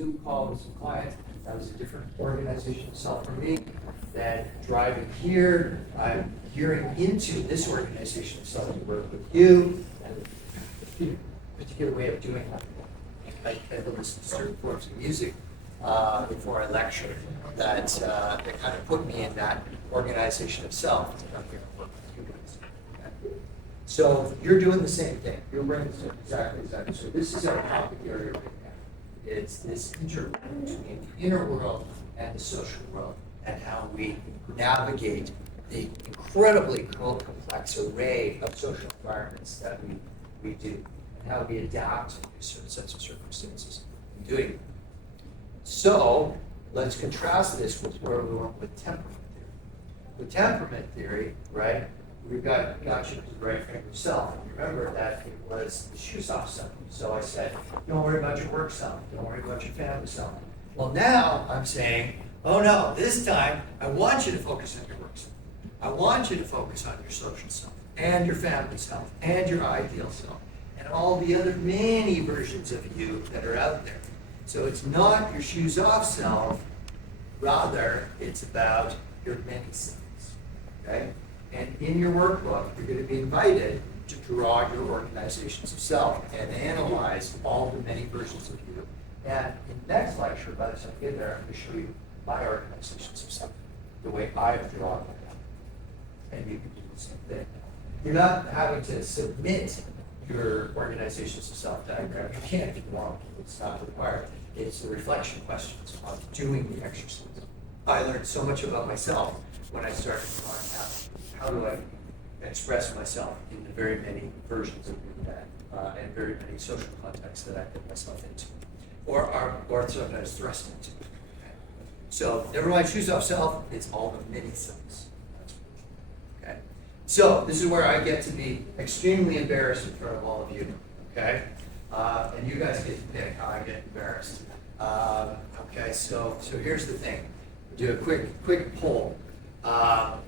Zoom call with some clients. That was a different organization of self for me. Then driving here, I'm gearing into this organization of self to work with you. And a particular way of doing that. I listen to certain forms of music before I lecture that kind of put me in that organization of self. So you're doing the same thing. You're bringing exactly. So this is our topic area right now. It's this interplay between the inner world and the social world, and how we navigate the incredibly complex array of social environments that we do, and how we adapt to certain sets of circumstances in doing it. So let's contrast this with where we went with temperament theory. With temperament theory, right, we've got you to the right frame of self. And remember that it was the shoes off self. So I said, don't worry about your work self. Don't worry about your family self. Well, now I'm saying, oh no, this time I want you to focus on your work self. I want you to focus on your social self and your family self and your ideal self and all the other many versions of you that are out there. So it's not your shoes off self, rather it's about your many selves, okay? And in your workbook, you're going to be invited to draw your organizations of self and analyze all the many versions of you. And in the next lecture, by the time I get there, I'm going to show you my organizations of self, the way I've drawn them. And you can do the same thing. You're not having to submit your organizations of self diagram. You can if you want. It's not required. It's the reflection questions of doing the exercise. I learned so much about myself when I started to learn how do I express myself in the very many versions of me that, and very many social contexts that I put myself into, or sometimes thrust into. So never mind shoes off self, it's all the many selves. Okay. So this is where I get to be extremely embarrassed in front of all of you. Okay. And you guys get to pick how I get embarrassed. Okay. So here's the thing. We'll do a quick poll.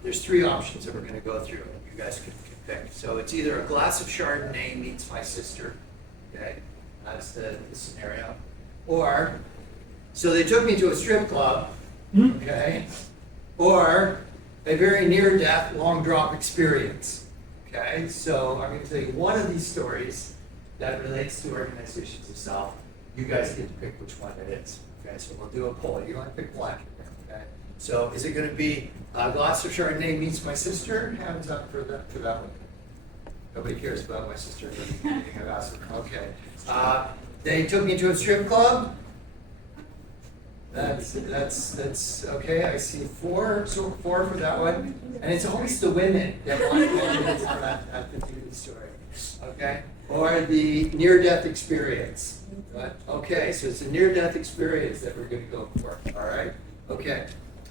There's three options that we're going to go through. You guys can pick. So it's either a glass of Chardonnay meets my sister. Okay. That's the scenario. Or, so they took me to a strip club, okay, or a very near-death long drop experience, okay? So I'm going to tell you one of these stories that relates to organizations of self. You guys get to pick which one it is, okay? So we'll do a poll. You want to pick one, okay? So is it going to be a glass of Chardonnay meets my sister? Hands up for that one. Nobody cares about my sister. Okay. They took me to a strip club. That's okay. I see four for that one, and it's always the women that want to go into that particular story. Okay, or the near-death experience. Okay, so it's a near-death experience that we're going to go for. All right. Okay.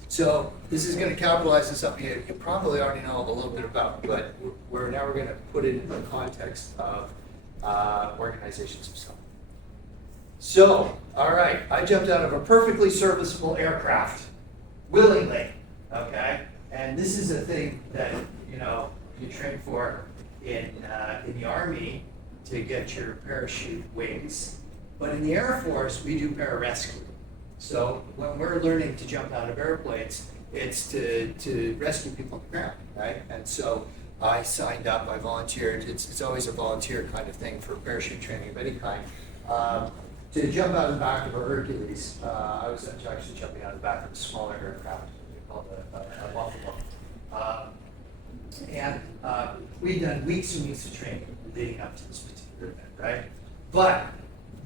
So this is going to capitalize this up here. You probably already know a little bit about, but we're going to put it in the context of organizations of self. So, all right, I jumped out of a perfectly serviceable aircraft, willingly, okay? And this is a thing that, you train for in the Army to get your parachute wings. But in the Air Force, we do pararescue. So when we're learning to jump out of airplanes, it's to rescue people on the ground, right? And so I signed up, I volunteered. It's always a volunteer kind of thing for parachute training of any kind. To jump out of the back of a Hercules, I was actually jumping out of the back of a smaller aircraft called a Buffalo. And we'd done weeks and weeks of training leading up to this particular event, right? But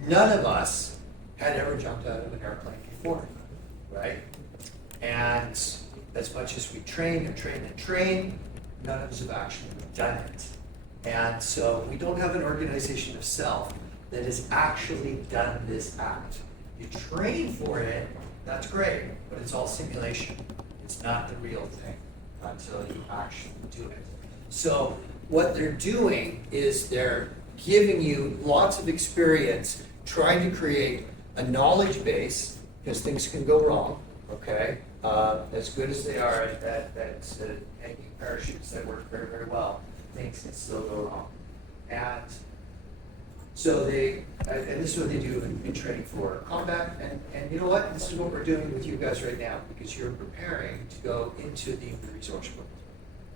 none of us had ever jumped out of an airplane before, right? And as much as we train, none of us have actually done it. And so we don't have an organization of self that has actually done this act. You train for it, that's great, but it's all simulation. It's not the real thing until you actually do it. So what they're doing is they're giving you lots of experience trying to create a knowledge base, because things can go wrong, okay? As good as they are at hanging parachutes that work very, very well, things can still go wrong. And so and this is what they do in training for combat And you know what? This is what we're doing with you guys right now, because you're preparing to go into the human resource world,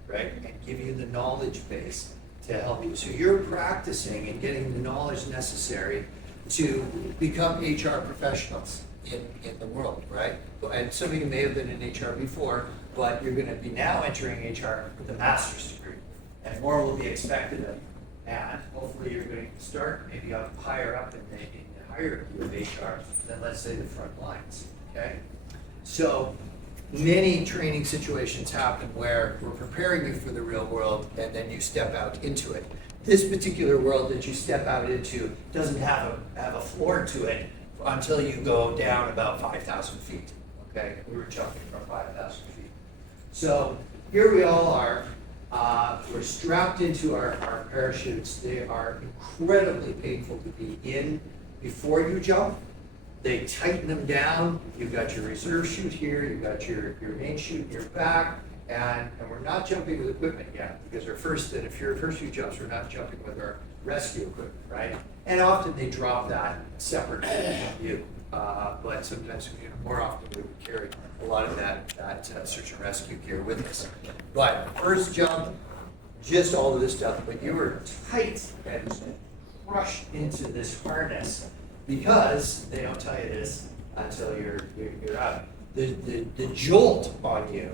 right? And give you the knowledge base to help you. So you're practicing and getting the knowledge necessary to become HR professionals in the world, right? And some of you may have been in HR before, but you're going to be now entering HR with a master's degree, and more will be expected of you. And hopefully you're going to start maybe up higher up in the hierarchy of HR than, let's say, the front lines, okay? So many training situations happen where we're preparing you for the real world and then you step out into it. This particular world that you step out into doesn't have a floor to it until you go down about 5,000 feet, okay? We were jumping from 5,000 feet. So here we all are. We're strapped into our parachutes. They are incredibly painful to be in before you jump. They tighten them down. You've got your reserve chute here, you've got your main chute in your back, and we're not jumping with equipment yet, because if your first few jumps, we're not jumping with our rescue equipment, right? And often they drop that separate from you. But sometimes, more often we would carry a lot of that search and rescue gear with us. But first jump, just all of this stuff, but you were tight and crushed into this harness, because they don't tell you this until you're out. The jolt on you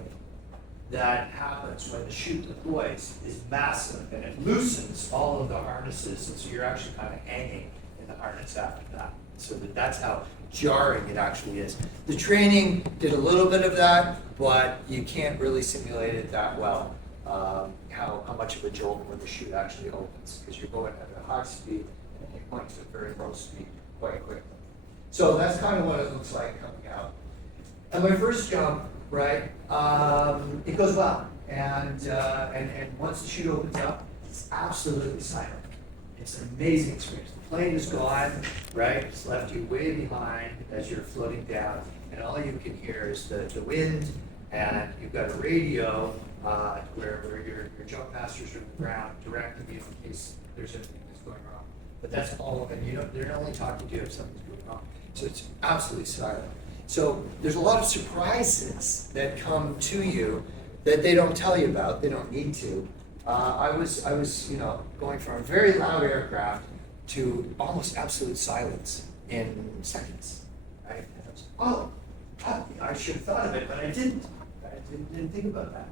that happens when the chute deploys is massive, and it loosens all of the harnesses, and so you're actually kind of hanging in the harness after that. So that's how jarring it actually is. The training did a little bit of that, but you can't really simulate it that well, how much of a jolt when the chute actually opens, because you're going at a high speed and you're going to a very low speed quite quickly. So that's kind of what it looks like coming out. And my first jump, right, it goes well. And once the chute opens up, it's absolutely silent. It's an amazing experience. The plane is gone, right? It's left you way behind as you're floating down, and all you can hear is the wind, and you've got a radio where your jump masters are on the ground directing you in case there's anything that's going wrong. But that's all, and they're only talking to you if something's going wrong. So it's absolutely silent. So there's a lot of surprises that come to you that they don't tell you about. They don't need to. I was going from a very loud aircraft to almost absolute silence in seconds. Right? And I was, I should have thought of it, but I didn't. I didn't think about that.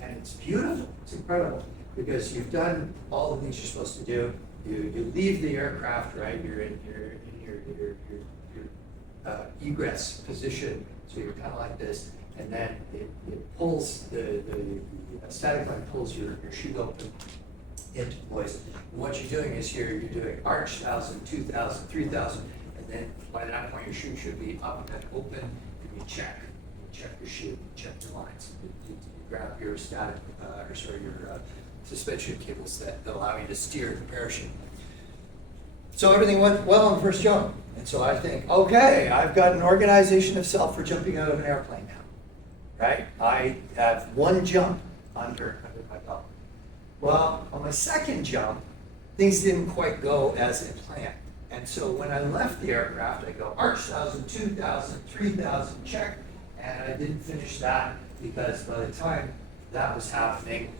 And it's beautiful. It's incredible, because you've done all the things you're supposed to do. You leave the aircraft, right? You're in your egress position, so you're kind of like this, and then it pulls the static line pulls your chute open into place. And what you're doing is you're doing arch 1,000, 2,000, 3,000, and then by that point your chute should be up and open, and you check your chute, check your lines. You grab your your suspension cables that allow you to steer the parachute. So everything went well on the first jump. And so I think, okay, I've got an organization of self for jumping out of an airplane now, right? I have one jump under my belt. Well, on my second jump, things didn't quite go as planned. And so when I left the aircraft, I go arch 1,000, 2,000, 3,000, check. And I didn't finish that, because by the time that was happening,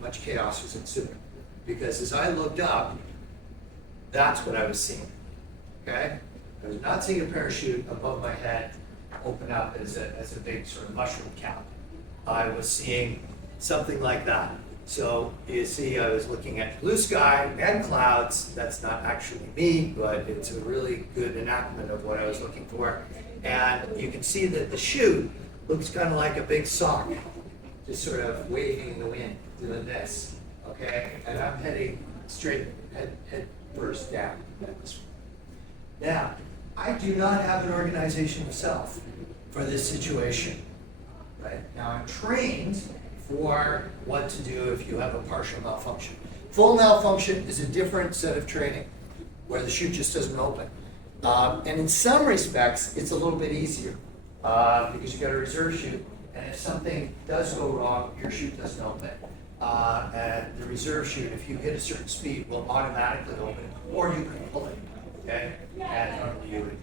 much chaos was ensuing. Because as I looked up, that's what I was seeing, okay? I was not seeing a parachute above my head open up as a big sort of mushroom cap. I was seeing something like that. So you see, I was looking at blue sky and clouds. That's not actually me, but it's a really good enactment of what I was looking for. And you can see that the chute looks kind of like a big sock, just sort of waving in the wind, doing this, okay? And I'm heading straight, head first down. Now, I do not have an organization of self for this situation, right? Now, I'm trained for what to do if you have a partial malfunction. Full malfunction is a different set of training, where the chute just doesn't open. And in some respects, it's a little bit easier, because you've got a reserve chute, and if something does go wrong, your chute doesn't open. And the reserve chute, if you hit a certain speed, will automatically open, or you can pull it, okay? And normally you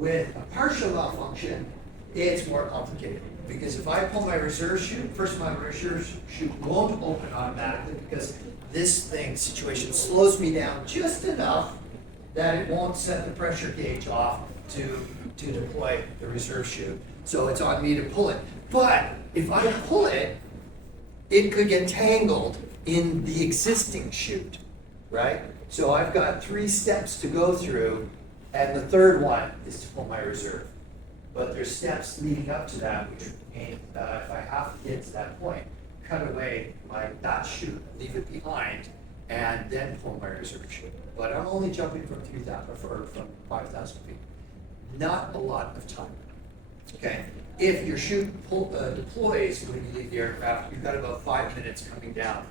With a partial malfunction, it's more complicated. Because if I pull my reserve chute, first my reserve chute won't open automatically because this situation slows me down just enough that it won't set the pressure gauge off to deploy the reserve chute. So it's on me to pull it. But if I pull it, it could get tangled in the existing chute, right? So I've got 3 steps to go through, and the third one is to pull my reserve. But there's steps leading up to that, which mean if I have to get to that point, cut away that chute, leave it behind, and then pull my reserve chute. But I'm only jumping from 5,000 feet. Not a lot of time. Okay. If your chute deploys when you leave the aircraft, you've got about 5 minutes coming down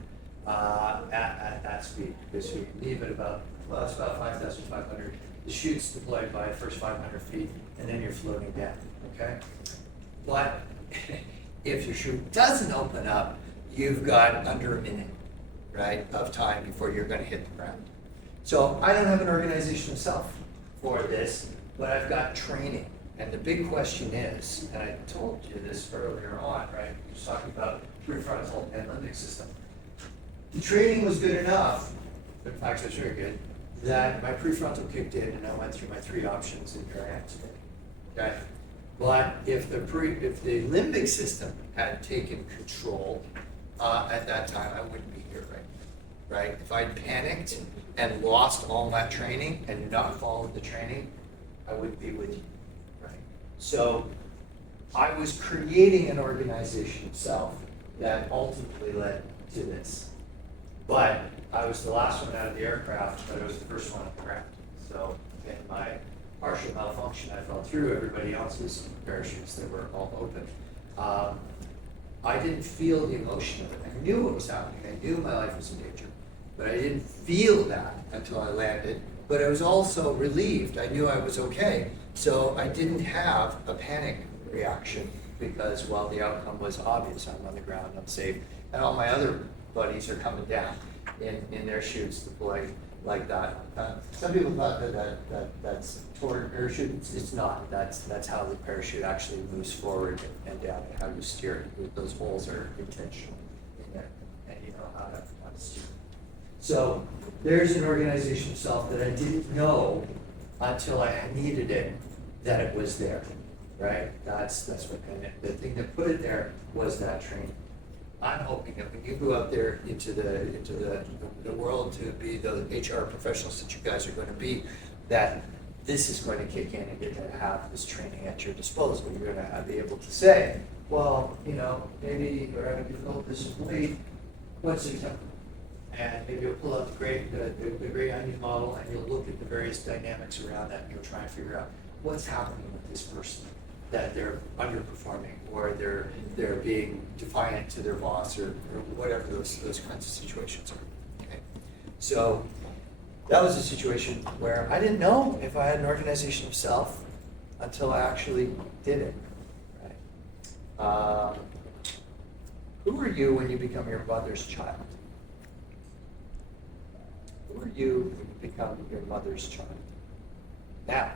at that speed, because you leave at about 5,500. The chute's deployed by the first 500 feet, and then you're floating down. Okay. But if your chute doesn't open up, you've got under a minute, right, of time before you're going to hit the ground. So I don't have an organization myself for this, but I've got training. And the big question is, and I told you this earlier on, right? We were talking about prefrontal and limbic system. The training was good enough, in fact, it was very good, that my prefrontal kicked in and I went through my 3 options in your answer. Okay? But if the limbic system had taken control at that time, I wouldn't be here right? If I'd panicked and lost all that training and not followed the training, I wouldn't be with you, right? So I was creating an organization itself that ultimately led to this. But I was the last one out of the aircraft, but I was the first one on the ground. So in my partial malfunction, I fell through everybody else's parachutes that were all open. I didn't feel the emotion of it. I knew what was happening. I knew my life was in danger. But I didn't feel that until I landed. But I was also relieved. I knew I was okay. So I didn't have a panic reaction because, well, the outcome was obvious. I'm on the ground, I'm safe. And all my other buddies are coming down in their chutes deployed like that. Some people thought that's toward parachute. It's not. That's how the parachute actually moves forward and down, and how you steer it. Those holes are intentional in there, and you know how to steer. So there's an organization itself that I didn't know until I needed it, that it was there, right? That's what the thing that put it there was that training. I'm hoping that when you go out there into the world to be the HR professionals that you guys are going to be, that this is going to kick in and you're going to have this training at your disposal. You're going to be able to say, well, you know, maybe we're having to fill this weight. What's the temper? And maybe you'll pull out the gray onion model, and you'll look at the various dynamics around that, and you'll try and figure out what's happening with this person, that they're underperforming, or they're being defiant to their boss, or whatever those kinds of situations are. Okay, so that was a situation where I didn't know if I had an organization of self until I actually did it. Right? Who are you when you become your mother's child? Who are you when you become your mother's child? Now,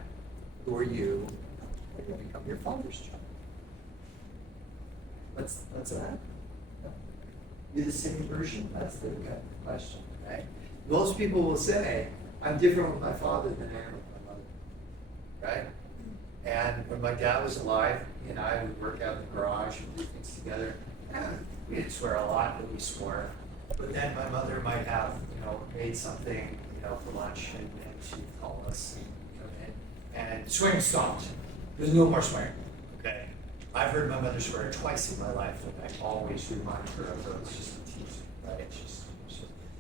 who are you when you become your father's child? What's that? You're the same version? That's the kind of question, right? Most people will say, I'm different with my father than I am with my mother, right? And when my dad was alive, he and I would work out in the garage and do things together. We didn't swear a lot, but we swore. But then my mother might have, made something, for lunch, and she'd call us, and swearing stopped. There's no more swearing. Okay. I've heard my mother swear twice in my life, and I always remind her of those, just to tease her, right?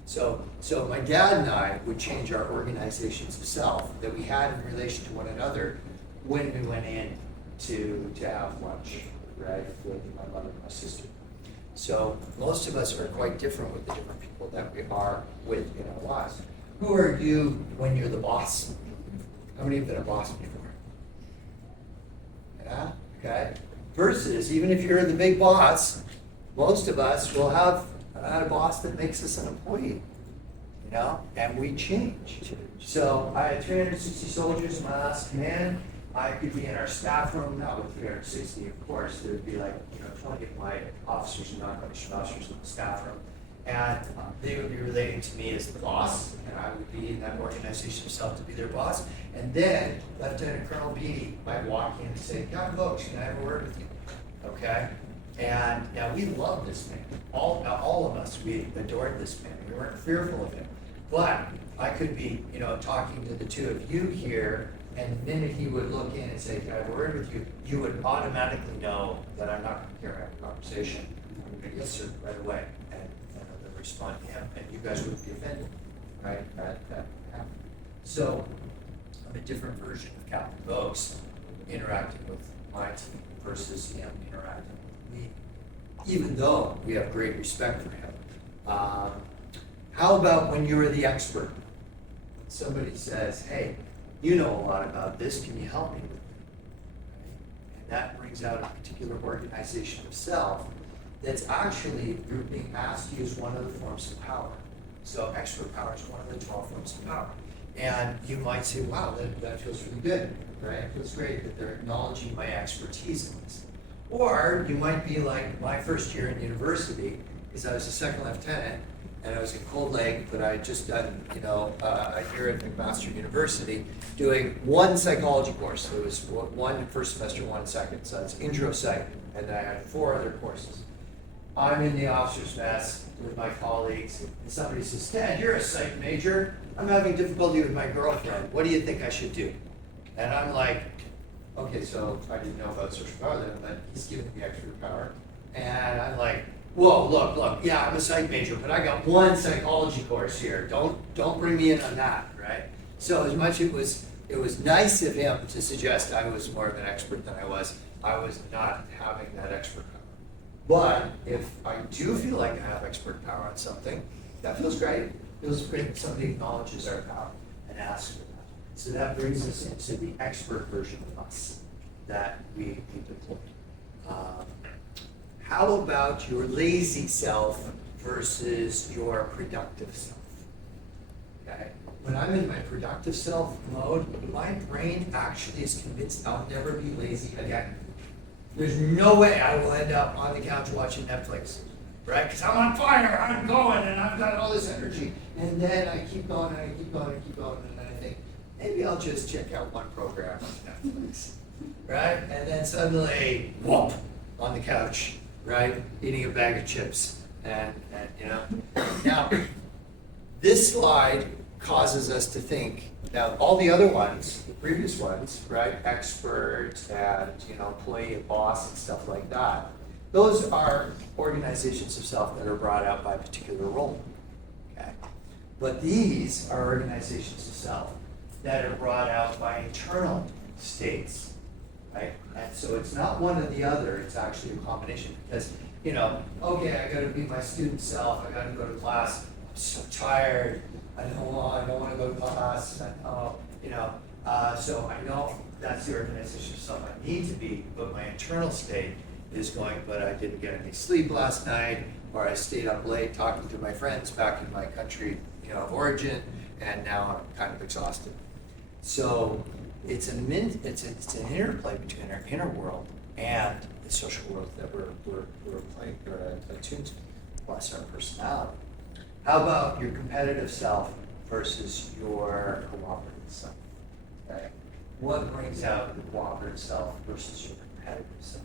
So my dad and I would change our organizations of self that we had in relation to one another when we went in to have lunch, right, with my mother and my sister. So most of us are quite different with the different people that we are with in our lives. Who are you when you're the boss? How many have been a boss before? Yeah, okay. Versus, even if you're the big boss, most of us will have a boss that makes us an employee, and we change. So I had 360 soldiers in my last command. I could be in our staff room, now with 360, of course, there'd be like, 20 of my officers and non-commissioned officers in the staff room. And they would be relating to me as the boss, and I would be in that organization itself to be their boss. And then Lieutenant Colonel Beatty might walk in and say, Captain Bogusch, can I have a word with you? Okay? And now we love this man. All of us, we adored this man. We weren't fearful of him. But I could be, talking to the two of you here, and the minute he would look in and say, can I have a word with you, you would automatically know that I'm not going to carry on a conversation. I'm going to yes, sir, right away. And then respond to him, and you guys would be offended, right? That happened. So I'm a different version of Captain Bogusch interacting with my team versus him interacting with me, even though we have great respect for him. How about when you're the expert? Somebody says, hey, you know a lot about this, can you help me with it? And that brings out a particular organization of self that's actually, you're being asked to use one of the forms of power. So expert power is one of the 12 forms of power. And you might say, wow, that feels really good, right? It feels great that they're acknowledging my expertise in this. Or you might be like my first year in university, is I was a second lieutenant, and I was in Cold Lake, but I had just done, a year at McMaster University doing one psychology course. So it was one first semester, one second. So it's intro psych, and then I had 4 other courses. I'm in the officer's mess with my colleagues, and somebody says, Dad, you're a psych major. I'm having difficulty with my girlfriend. What do you think I should do? And I'm like, okay, so I didn't know about social power then, but he's giving me extra power. And I'm like, whoa, look, yeah, I'm a psych major, but I got one psychology course here. Don't bring me in on that, right? So as much it was nice of him to suggest I was more of an expert than I was not having that expert power. But if I do feel like I have expert power on something, that feels great. It feels great when somebody acknowledges our power and asks for that. So that brings us into the expert version of us that we deploy. How about your lazy self versus your productive self? Okay. When I'm in my productive self mode, my brain actually is convinced I'll never be lazy again. There's no way I will end up on the couch watching Netflix, right? Because I'm on fire, I'm going, and I've got all this energy. And then I keep going, and I keep going, and then I think, maybe I'll just check out one program on Netflix, right? And then suddenly, whoop, on the couch, right? Eating a bag of chips, and Now, this slide causes us to think. Now, all the other ones, the previous ones, right, expert and employee and boss and stuff like that, those are organizations of self that are brought out by a particular role. Okay, but these are organizations of self that are brought out by internal states, right? And so it's not one or the other; it's actually a combination. Because okay, I got to be my student self. I got to go to class. I'm so tired. I don't want to go to class. So I know that's the organization of self I need to be, but my internal state is going, but I didn't get any sleep last night, or I stayed up late talking to my friends back in my country, of origin, and now I'm kind of exhausted. So it's an interplay between our inner world and the social world that we're playing or attuned to, plus our personality. How about your competitive self versus your cooperative self? Okay. What brings out the cooperative self versus your competitive self?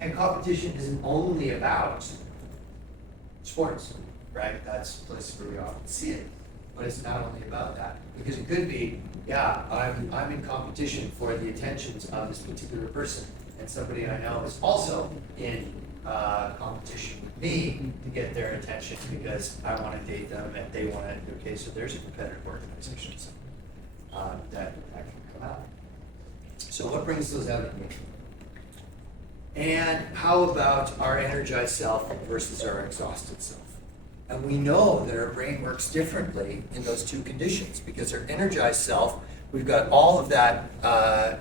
And competition isn't only about sports, right? That's a place where we often see it. But it's not only about that. Because it could be, I'm in competition for the attentions of this particular person. And somebody I know is also in competition with me to get their attention because I want to date them and they want to. Okay, so there's a competitive organization that can come out. So what brings those out in me? And how about our energized self versus our exhausted self? And we know that our brain works differently in those two conditions because our energized self, we've got all of that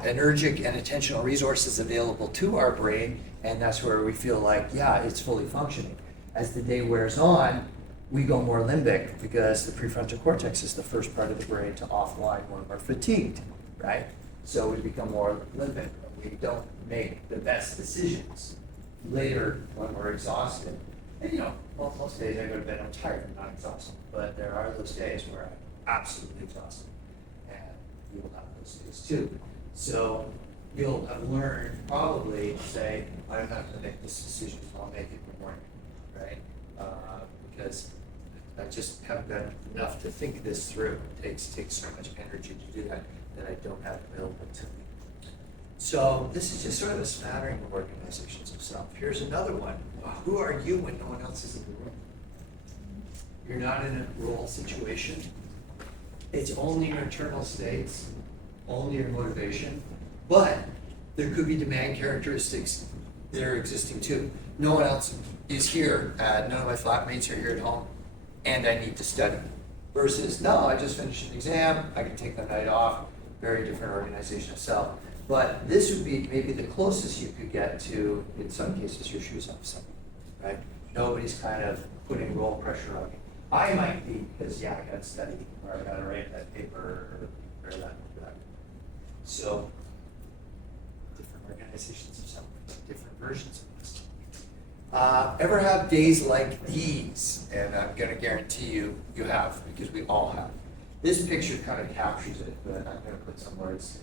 energic and attentional resources available to our brain, and that's where we feel like, it's fully functioning. As the day wears on, we go more limbic because the prefrontal cortex is the first part of the brain to offline when we're fatigued, right? So we become more limbic. We don't make the best decisions later when we're exhausted. And most days I go to bed, I'm tired, I'm not exhausted. But there are those days where I'm absolutely exhausted. And you will have those days too. So you'll have learned probably to say, I'm not going to make this decision, I'll make it in the morning, right? Because I just haven't got enough to think this through. It takes so much energy to do that I don't have available to me. So this is just sort of a smattering of organizations of self. Here's another one. Who are you when no one else is in the room? You're not in a role situation. It's only your internal states, only your motivation, but there could be demand characteristics that are existing too. No one else is here, none of my flatmates are here at home, and I need to study. Versus, no, I just finished an exam, I can take the night off, very different organization of self. But this would be maybe the closest you could get to, in some cases, your shoes off something, right? Nobody's kind of putting role pressure on me. I might be, because I got to study, or I got to write that paper, or that. So, different organizations of self, different versions of this. Ever have days like these? And I'm going to guarantee you have, because we all have. This picture kind of captures it, but I'm going to put some words.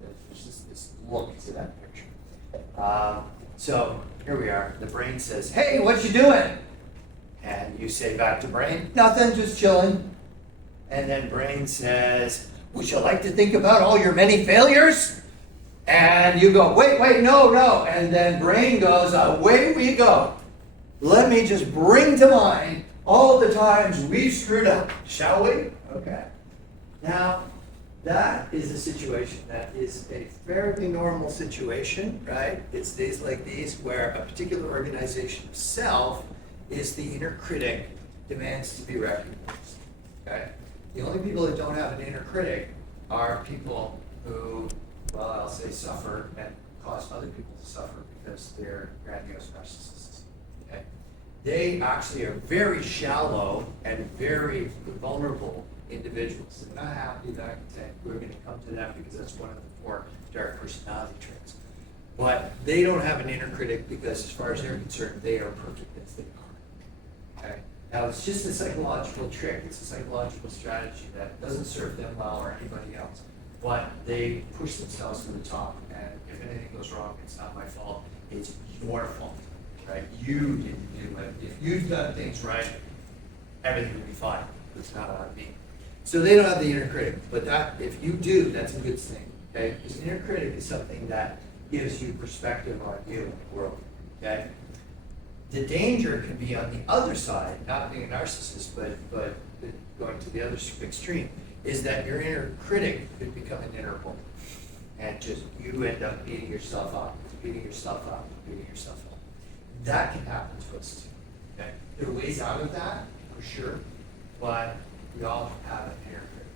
There's just this look to that picture. So here we are. The brain says, "Hey, what you doing?" And you say back to brain, "Nothing, just chilling." And then brain says, "Would you like to think about all your many failures?" And you go, wait, no. And then brain goes, away we go. Let me just bring to mind all the times we've screwed up, shall we? Okay. Now, that is a situation that is a fairly normal situation, right? It's days like these where a particular organization of self is the inner critic demands to be recognized, okay? The only people that don't have an inner critic are people who, well, I'll say suffer and cause other people to suffer because they're grandiose narcissists, okay? They actually are very shallow and very vulnerable individuals. They're not happy that we're going to come to that because that's one of the 4 dark personality traits. But they don't have an inner critic because as far as they're concerned, they are perfect as they are, okay? Now, it's just a psychological trick. It's a psychological strategy that doesn't serve them well or anybody else. But they push themselves to the top, and if anything goes wrong, it's not my fault, it's your fault, right? You didn't do it. If you've done things right, everything will be fine. It's not on me. So they don't have the inner critic, but that, if you do, that's a good thing, okay? Because the inner critic is something that gives you perspective on you and the world, okay? The danger can be on the other side, not being a narcissist, but going to the other extreme, is that your inner critic could become an inner bully. And just you end up beating yourself up. That can happen to us too. Okay? There are ways out of that, for sure, but we all have an inner critic.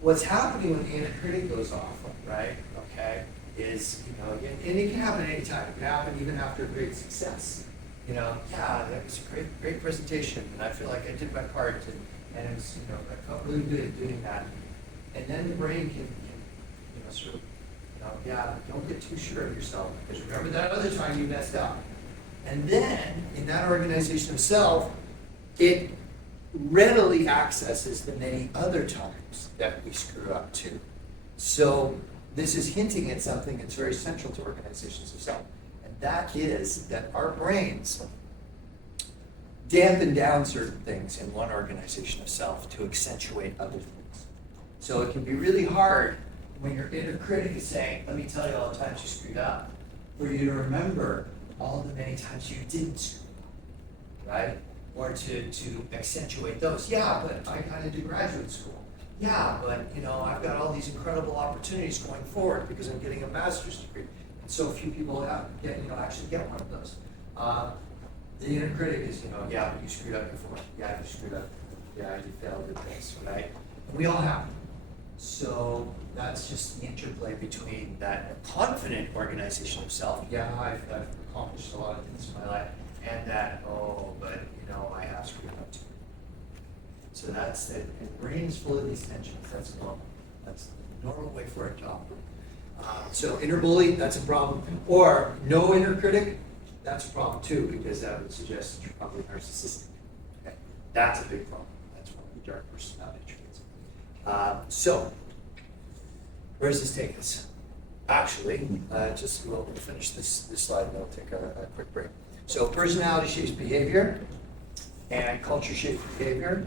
What's happening when the inner critic goes off, right, okay, is, and it can happen anytime. It can happen even after great success. That was a great presentation, and I feel like I did my part, and it was, I felt really good at doing that. And then the brain can sort of, don't get too sure of yourself, because remember that other time you messed up. And then, in that organization of self, it readily accesses the many other times that we screw up too. So this is hinting at something that's very central to organizations of self. And that is that our brains dampen down certain things in one organization of self to accentuate other things. So it can be really hard when your inner critic is saying, let me tell you all the times you screwed up, for you to remember all the many times you didn't screw up, right? Or to accentuate those. Yeah, but I kind of did graduate school. Yeah, but I've got all these incredible opportunities going forward because I'm getting a master's degree. And so few people actually get one of those. The inner critic is, yeah, but you screwed up before. Yeah, you screwed up. Yeah, you failed at this, right? And we all have. So that's just the interplay between that confident organization of self. Yeah, I've accomplished a lot of things in my life. And that, but I have screwed up too. So that's it. And the brain is full of these tensions. That's normal. That's the normal way for it to operate. So inner bully, that's a problem. Or no inner critic, that's a problem too, because that would suggest that you're probably narcissistic. Okay? That's a big problem. That's one of the dark personality traits. So, where does this take us? Actually, we'll finish this slide and we'll take a quick break. So personality shapes behavior, and culture shapes behavior,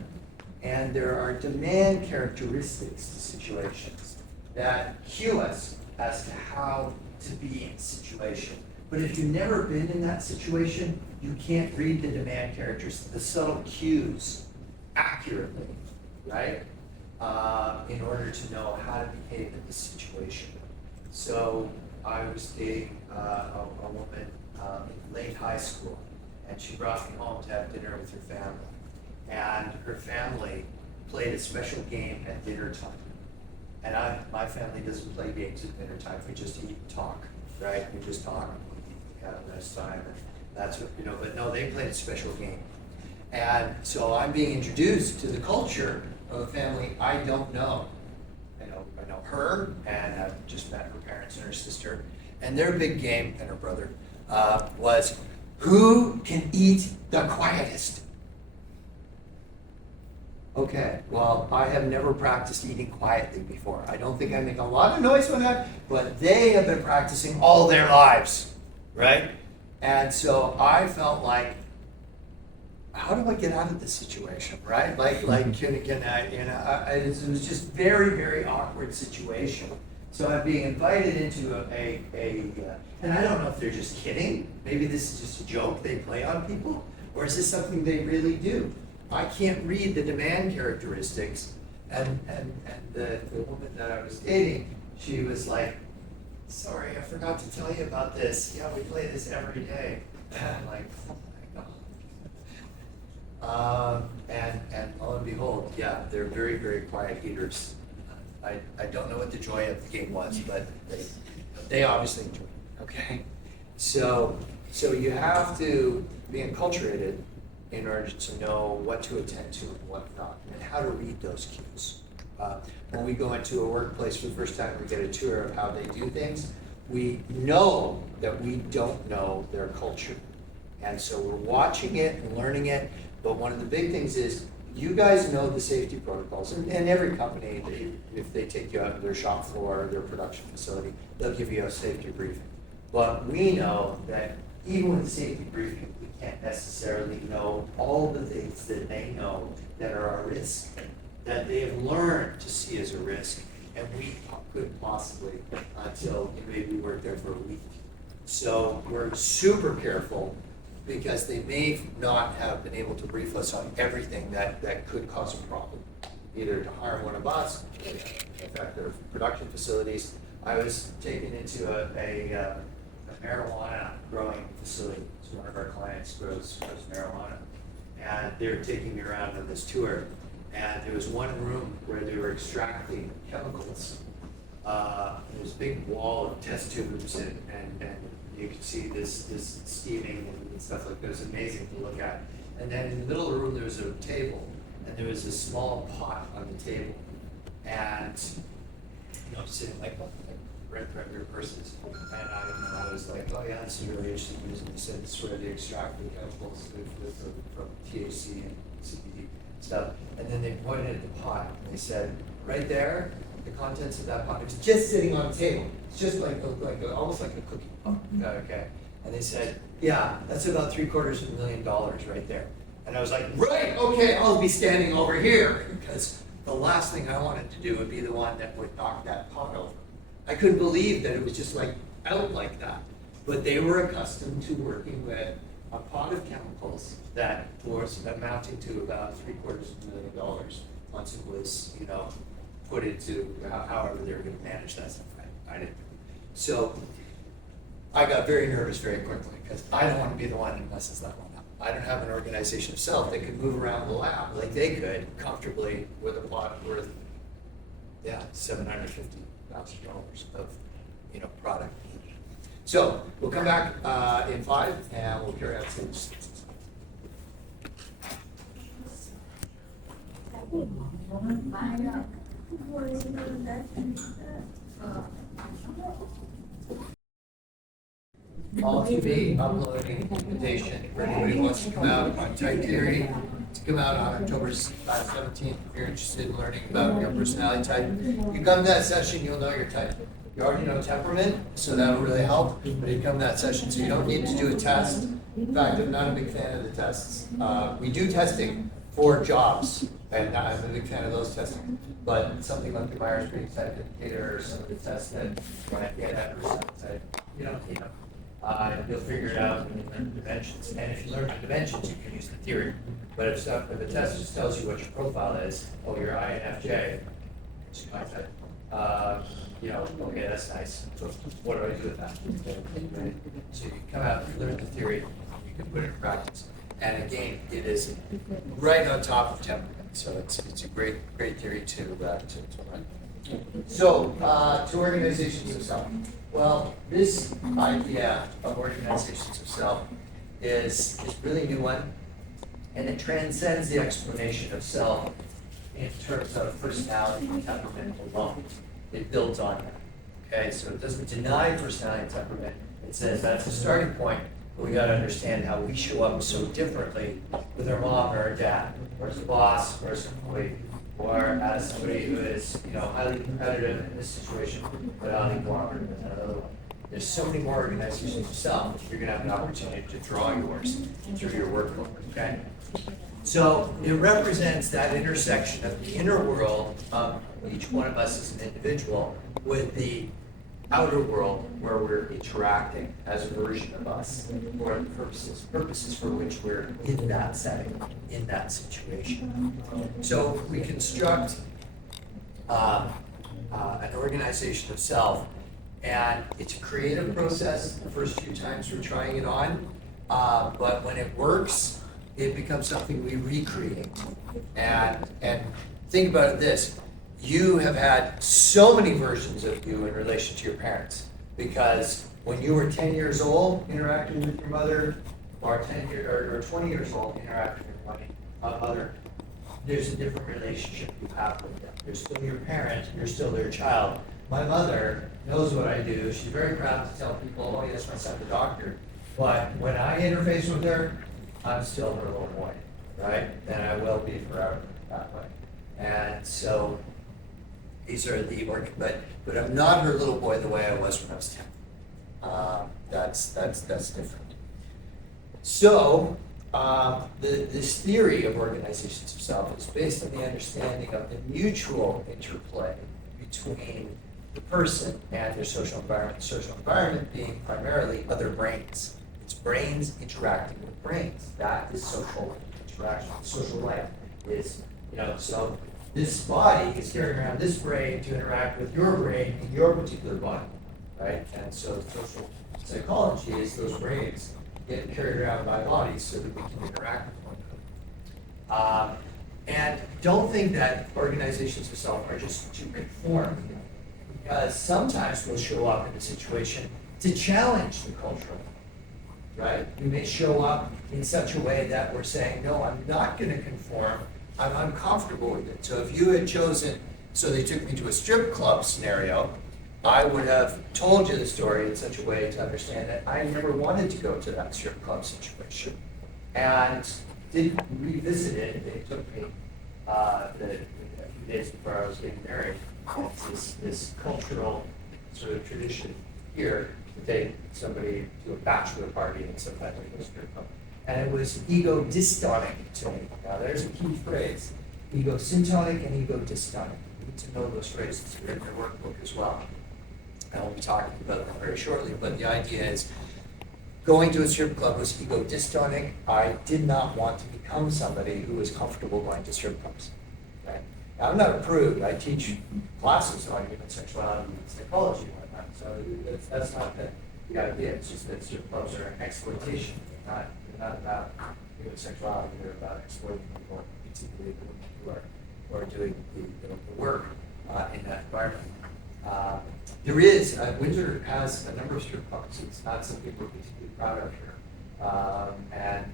and there are demand characteristics to situations that cue us as to how to be in a situation. But if you've never been in that situation, you can't read the demand characteristics, the subtle cues accurately, right? In order to know how to behave in this situation. So I was dating a woman in late high school, and she brought me home to have dinner with her family. And her family played a special game at dinner time. And my family doesn't play games at dinner time. We just eat and talk, right? We just talk, we have a nice time, and that's what, but no, they played a special game. And so I'm being introduced to the culture of a family I don't know. I know her, and I've just met her parents and her sister. And their big game, and her brother, was who can eat the quietest? Okay, well, I have never practiced eating quietly before. I don't think I make a lot of noise with that, but they have been practicing all their lives, right? And so I felt like, how do I get out of this situation, right? It was just very, very awkward situation. So I'm being invited into and I don't know if they're just kidding. Maybe this is just a joke they play on people, or is this something they really do? I can't read the demand characteristics. And the woman that I was dating, she was like, sorry, I forgot to tell you about this. Yeah, we play this every day. And I'm like, oh my God. And lo and behold, yeah, they're very, very quiet eaters. I don't know what the joy of the game was, but they obviously enjoyed it. Okay, so you have to be enculturated in order to know what to attend to and what not, and how to read those cues. When we go into a workplace for the first time, we get a tour of how they do things. We know that we don't know their culture, and so we're watching it and learning it. But one of the big things is, you guys know the safety protocols, and every company, if they take you out to their shop floor, their production facility, they'll give you a safety briefing. But we know that even with the safety briefing, we can't necessarily know all the things that they know that are a risk, that they have learned to see as a risk, and we couldn't possibly until maybe we worked there for a week. So we're super careful, because they may not have been able to brief us on everything that could cause a problem, either to harm one of us, affect their production facilities. I was taken into a marijuana growing facility. So one of our clients grows marijuana. And they were taking me around on this tour. And there was one room where they were extracting chemicals. There was a big wall of test tubes, and you could see this steaming and stuff like that. It was amazing to look at. And then in the middle of the room, there was a table, and there was a small pot on the table. And, sitting like right in front of your persons. And I was like, oh yeah, this is really interesting. And they said this is where they extract the chemicals from THC and CBD stuff. And then they pointed at the pot, and they said, right there, the contents of that pot, it's just sitting on the table. It's just almost like a cookie pot. Okay. And they said, yeah, that's about $750,000 right there. And I was like, right, okay, I'll be standing over here, because the last thing I wanted to do would be the one that would knock that pot over. I couldn't believe that it was just out like that. But they were accustomed to working with a pot of chemicals that was amounting to about $750,000 once it was, put into however they were going to manage that stuff. I didn't. So I got very nervous very quickly, because I don't want to be the one that messes that one up. I don't have an organization of self that could move around the lab like they could comfortably with a pot worth, $750,000 of product. So we'll come back in 5, and we'll carry on things. all to be uploading an invitation for anybody who wants to come out on type theory, to come out on October 17th. If you're interested in learning about your personality type, you come to that session, you'll know your type. You already know temperament, so that'll really help. But you come to that session, so you don't need to do a test. In fact, I'm not a big fan of the tests. We do testing for jobs, and I'm a big fan of those testing. But something like the Myers-Briggs type indicator or some of the tests that when I get that percent, you don't need them. You'll figure it out when you learn the dimensions. And if you learn the dimensions, you can use the theory. But if the test just tells you what your profile is, oh, you're INFJ, which is my type. Okay, that's nice. So what do I do with that? So you come out, you learn the theory, you can put it in practice. And again, it is right on top of temperament. So it's a great theory to learn. So to organizations of self. Well, this idea of organizations of self is a really new one, and it transcends the explanation of self in terms of personality and temperament alone. It builds on that. Okay, so it doesn't deny personality and temperament. It says that's a starting point, but we got to understand how we show up so differently with our mom or our dad, or as a boss, or as an employee, or as somebody who is, highly competitive in this situation, but highly cooperative in another one. There's so many more organizations of self. You're going to have an opportunity to draw yours through your workload. Okay. So it represents that intersection of the inner world of each one of us as an individual with the outer world where we're interacting as a version of us for the purposes for which we're in that setting, in that situation. So we construct an organization of self, and it's a creative process. The first few times we're trying it on, but when it works, it becomes something we recreate. And think about it this, you have had so many versions of you in relation to your parents, because when you were 10 years old interacting with your mother, or 20 years old interacting with your mother, there's a different relationship you have with them. You're still your parent, you're still their child. My mother knows what I do. She's very proud to tell people, oh yes, my son's a doctor. But when I interface with her, I'm still her little boy, right? And I will be forever that way. And so these are but I'm not her little boy the way I was when I was 10. That's different. So this theory of organizations of self is based on the understanding of the mutual interplay between the person and their social environment. The social environment being primarily other brains. It's brains interacting with brains. That is social interaction. Social life is, so this body is carrying around this brain to interact with your brain in your particular body, right? And so social psychology is those brains getting carried around by bodies so that we can interact with one another. And don't think that organizations of self are just to conform, because sometimes we'll show up in a situation to challenge the cultural, right? We may show up in such a way that we're saying, no, I'm not going to conform. I'm uncomfortable with it. So if you had chosen, so they took me to a strip club scenario, I would have told you the story in such a way to understand that I never wanted to go to that strip club situation. And didn't revisit it. They took me a few days before I was getting married. It's this cultural sort of tradition here to take somebody to a bachelor party and sometimes we go to a strip club. And it was ego dystonic to me. Now there's a key phrase, ego syntonic and ego dystonic. You need to know those phrases. They're in your workbook as well. I won't be talking about them very shortly, but the idea is going to a strip club was ego dystonic. I did not want to become somebody who was comfortable going to strip clubs. Okay? Now, I'm not approved. I teach classes on human sexuality and psychology and whatnot, so that's not the idea. It's just that strip clubs are an exploitation. They're not about human sexuality. They're about exploiting people, particularly the women who are doing the work in that environment. There is, Windsor has a number of strip clubs. It's not something we're particularly proud of here. And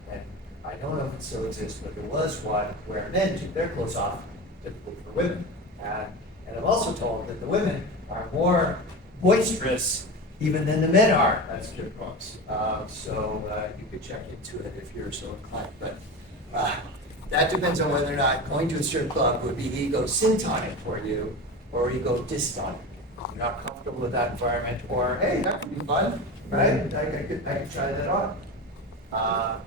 I don't know if it still exists, but there was one where men took their clothes off, typically for women. And I'm also told that the women are more boisterous even than the men are at strip clubs. So you could check into it if you're so inclined. But that depends on whether or not going to a strip club would be ego syntonic for you or ego dystonic. You're not comfortable with that environment, or hey, that could be fun, right? I could try that on.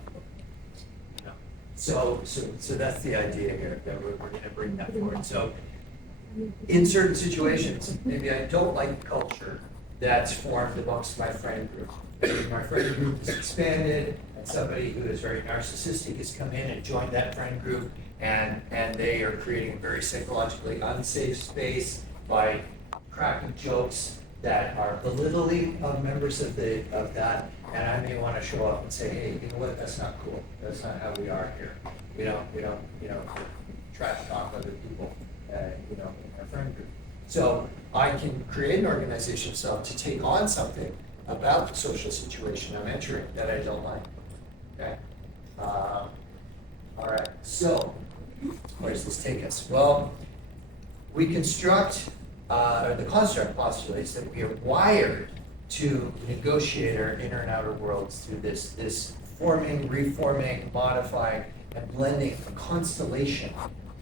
So that's the idea here, that we're going to bring that forward. So in certain situations, maybe I don't like the culture that's formed amongst my friend group. Maybe my friend group is expanded, and somebody who is very narcissistic has come in and joined that friend group, and they are creating a very psychologically unsafe space by cracking jokes that are belittling of members of that, and I may want to show up and say, hey, you know what, that's not cool. That's not how we are here. We don't trash talk other people, in our friend group. So I can create an organization of self to take on something about the social situation I'm entering that I don't like. Okay. All right. So where does this take us? Well, we construct. The construct postulates that we are wired to negotiate our inner and outer worlds through this forming, reforming, modifying, and blending a constellation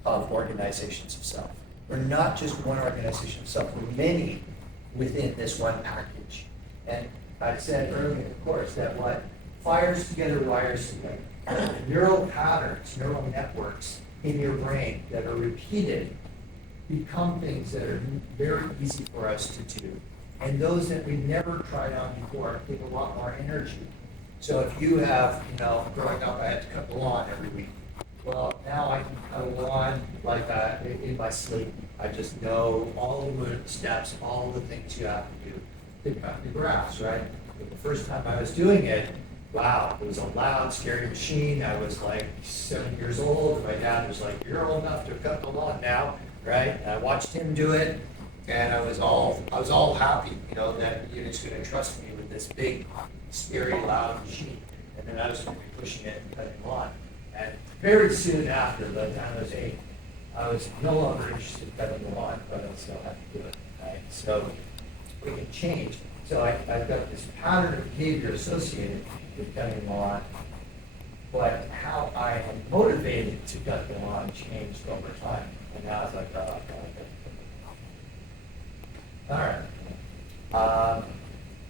of organizations of self. We're not just one organization of self, we're many within this one package. And I said earlier in the course that what fires together wires together. Neural patterns, neural networks in your brain that are repeated become things that are very easy for us to do. And those that we never tried on before take a lot more energy. So if you have, growing up I had to cut the lawn every week. Well, now I can cut a lawn like in my sleep. I just know all the steps, all the things you have to do to cut the grass, right? But the first time I was doing it, wow, it was a loud, scary machine. I was like 7 years old. My dad was like, you're old enough to cut the lawn now. Right? And I watched him do it, and I was all happy, that he was going to trust me with this big, scary, loud machine. And then I was going to be pushing it and cutting lawn. And very soon after, by the time I was 8, I was no longer interested in cutting the lawn, but I still had to do it. Right? So we can change. So I've got this pattern of behavior associated with cutting the lawn, but how I am motivated to cut the lawn changed over time. And now it's like, oh, all right.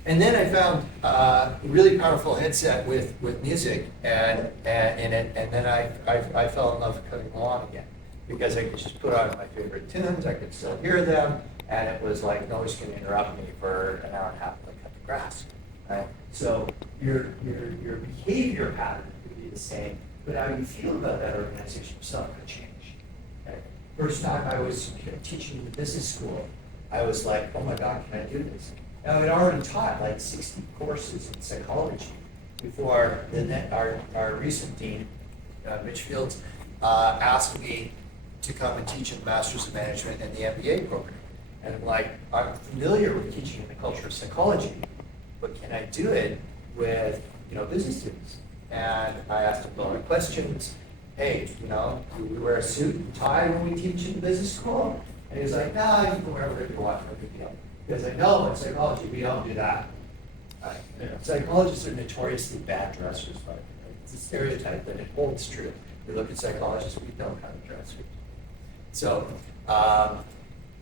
And then I found a really powerful headset with music, and in it, and then I fell in love with cutting the lawn again, because I could just put on my favorite tunes, I could still hear them, and it was like noise can interrupt me for an hour and a half to cut the grass. Right? So your behavior pattern could be the same, but how you feel about that organization yourself could change. Okay? First time I was teaching in the business school, I was like, oh my God, can I do this? Now, I'd already taught like 60 courses in psychology before our recent dean, Mitch Fields, asked me to come and teach in the Masters of Management and the MBA program. And I'm like, I'm familiar with teaching in the culture of psychology, but can I do it with business students? And I asked him a lot of questions. Hey, do we wear a suit and tie when we teach in business school? And he was like, nah, you can wear whatever you want, no big deal. Because I know in psychology we don't do that. Psychologists are notoriously bad dressers, but it's a stereotype that it holds true. We look at psychologists, we know how to dress.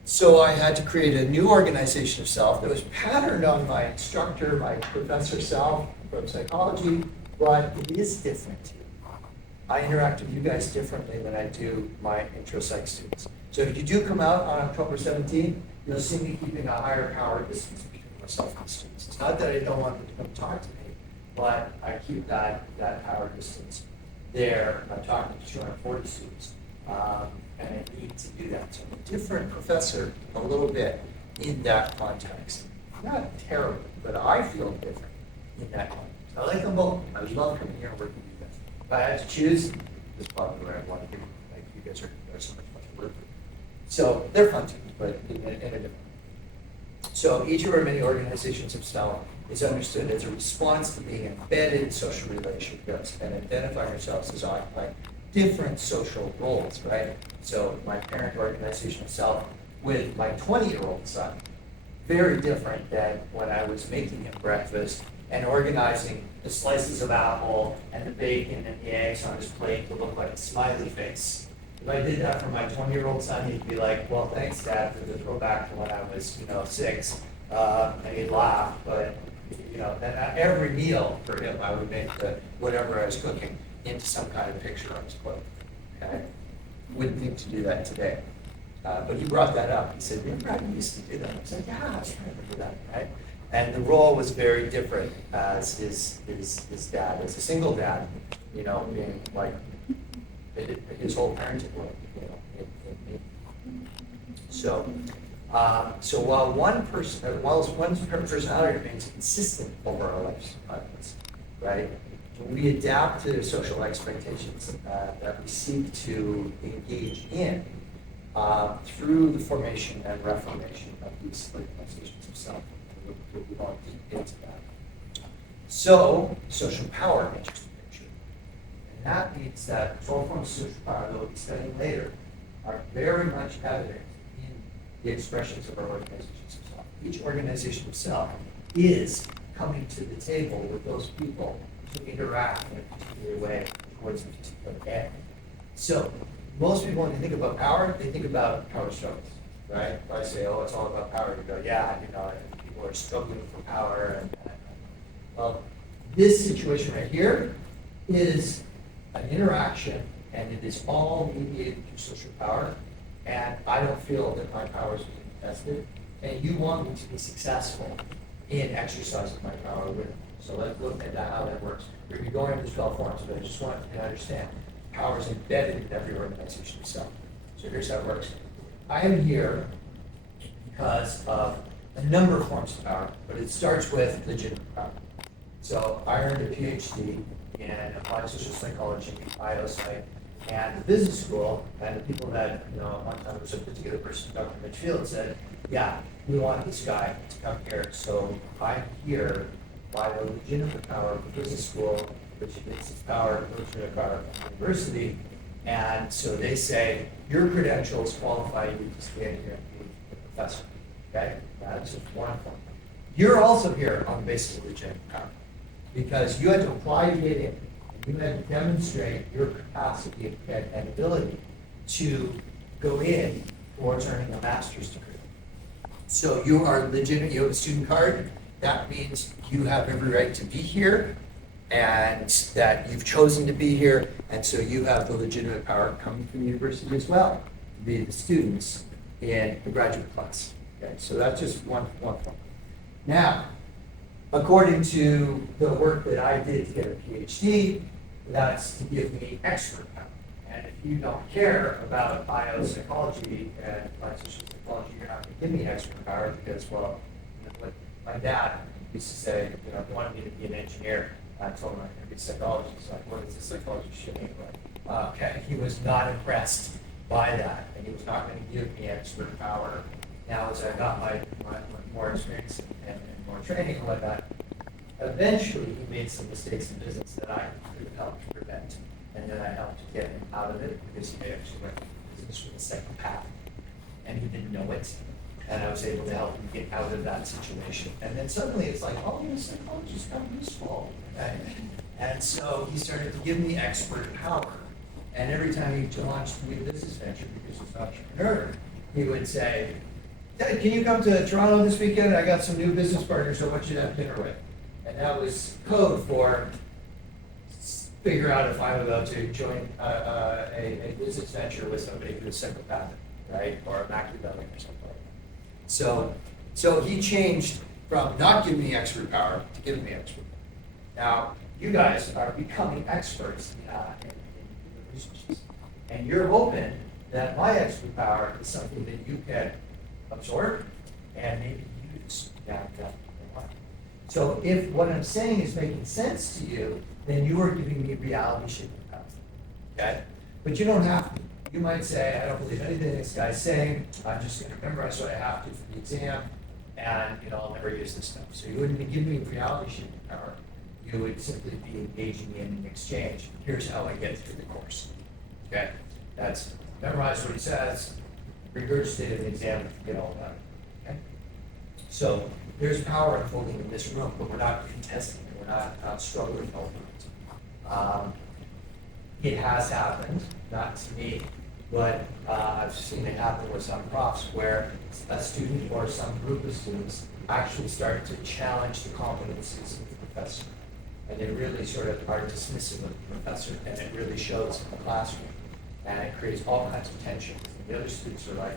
So I had to create a new organization of self that was patterned on my instructor, my professor self from psychology, but it is different. I interact with you guys differently than I do my intro psych students. So if you do come out on October 17th, you'll see me keeping a higher power distance between myself and the students. It's not that I don't want them to come talk to me, but I keep that power distance there. I'm talking to 240 students, and I need to do that. So I'm a different professor a little bit in that context. Not terribly, but I feel different in that context. I like them both. I love coming here and working with you guys. If I had to choose, this is probably where I want to be. Like, you guys are so much fun to work with. So they're fun too, but in a different way. So each of our many organizations of self is understood as a response to being embedded in social relationships and identifying ourselves as occupying different social roles, right? So my parent organization of self with my 20-year-old son very different than when I was making him breakfast and organizing the slices of apple and the bacon and the eggs on his plate to look like a smiley face. If I did that for my 20-year-old son, he'd be like, well, thanks, Dad, for the throwback to when I was, 6. And he'd laugh, but, every meal for him, I would make whatever I was cooking into some kind of picture on his plate. Okay? Wouldn't think to do that today. But he brought that up. He said, remember I used to do that? I was like, yeah, I was trying to do that, right? And the role was very different as his dad, as a single dad, being like his whole parenting role, So while one personality remains consistent over our lifetimes, right? We adapt to social expectations that we seek to engage in through the formation and reformation of these organizations of self. We'll be going deep into that. So, social power enters the picture. And that means that 12 forms of social power that we'll be studying later are very much evident in the expressions of our organizations of self. Each organization of self is coming to the table with those people to interact in a particular way towards a particular end. So, most people, when they think about power, they think about power struggles, right? If I say, oh, it's all about power, you go, yeah, people are struggling for power. Well, this situation right here is an interaction, and it is all mediated through social power, and I don't feel that my power is being tested, and you want me to be successful in exercising my power with it. So let's look at how that works. We're going to be going into 12 forms, but I just want you to understand power is embedded in every organization itself. So here's how it works. I am here because of a number of forms of power, but it starts with legitimate power. So I earned a PhD in applied social psychology, IOPsych, and the business school, and the people that, one time there was a particular person, Dr. Mitchfield, said, yeah, we want this guy to come here. So I'm here by the legitimate power of the business school, which is its power, legitimate power of the university. And so they say, your credentials qualify you to stand here and be a professor. Okay? That's just one form. You're also here on the basis of legitimate power because you had to apply to get in. You had to demonstrate your capacity and ability to go in towards earning a master's degree. So you are legitimate, you have a student card. That means you have every right to be here and that you've chosen to be here, and so you have the legitimate power coming from the university as well to be the students in the graduate class. Okay, so that's just one point. Now, according to the work that I did to get a PhD, that's to give me expert power. And if you don't care about biopsychology and social psychology, you're not going to give me expert power because, well, what my dad used to say, he wanted me to be an engineer. I told him I could be a psychologist. He's like, what is this psychology shit anyway? Okay, he was not impressed by that, and he was not going to give me expert power. Now, as I got my more experience and more training and whatnot, eventually he made some mistakes in business that I could have helped to prevent, and then I helped to get him out of it because he actually went to business with a psychopath, and he didn't know it. And I was able to help him get out of that situation. And then suddenly it's like, oh, psychology is kind of useful. Okay? And so he started to give me expert power. And every time he launched a new business venture, because he was an entrepreneur, he would say, hey, can you come to Toronto this weekend? I got some new business partners I want you to have dinner with. And that was code for figure out if I'm about to join a business venture with somebody who's psychopathic, right? Or Machiavellian or something like that. So he changed from not giving me expert power to giving me expert power. Now, you guys are becoming experts in resources. And you're hoping that my expert power is something that you can absorb and maybe use down the line. So if what I'm saying is making sense to you, then you are giving me reality shaping power. Okay? But you don't have to. You might say, I don't believe anything this guy's saying. I'm just going to memorize what I have to for the exam, and I'll never use this stuff. So you wouldn't be giving me reality shaping power. You would simply be engaging in an exchange. Here's how I get through the course. Okay? That's memorize what he says, regurgitate an exam, get all done. Okay? So there's power unfolding in this room, but we're not contesting it, we're not struggling over it. It has happened, not to me, but I've seen it happen with some profs where a student or some group of students actually start to challenge the competencies of the professor. And they really sort of are dismissive of the professor, and it really shows in the classroom. And it creates all kinds of tensions. And the other students are like,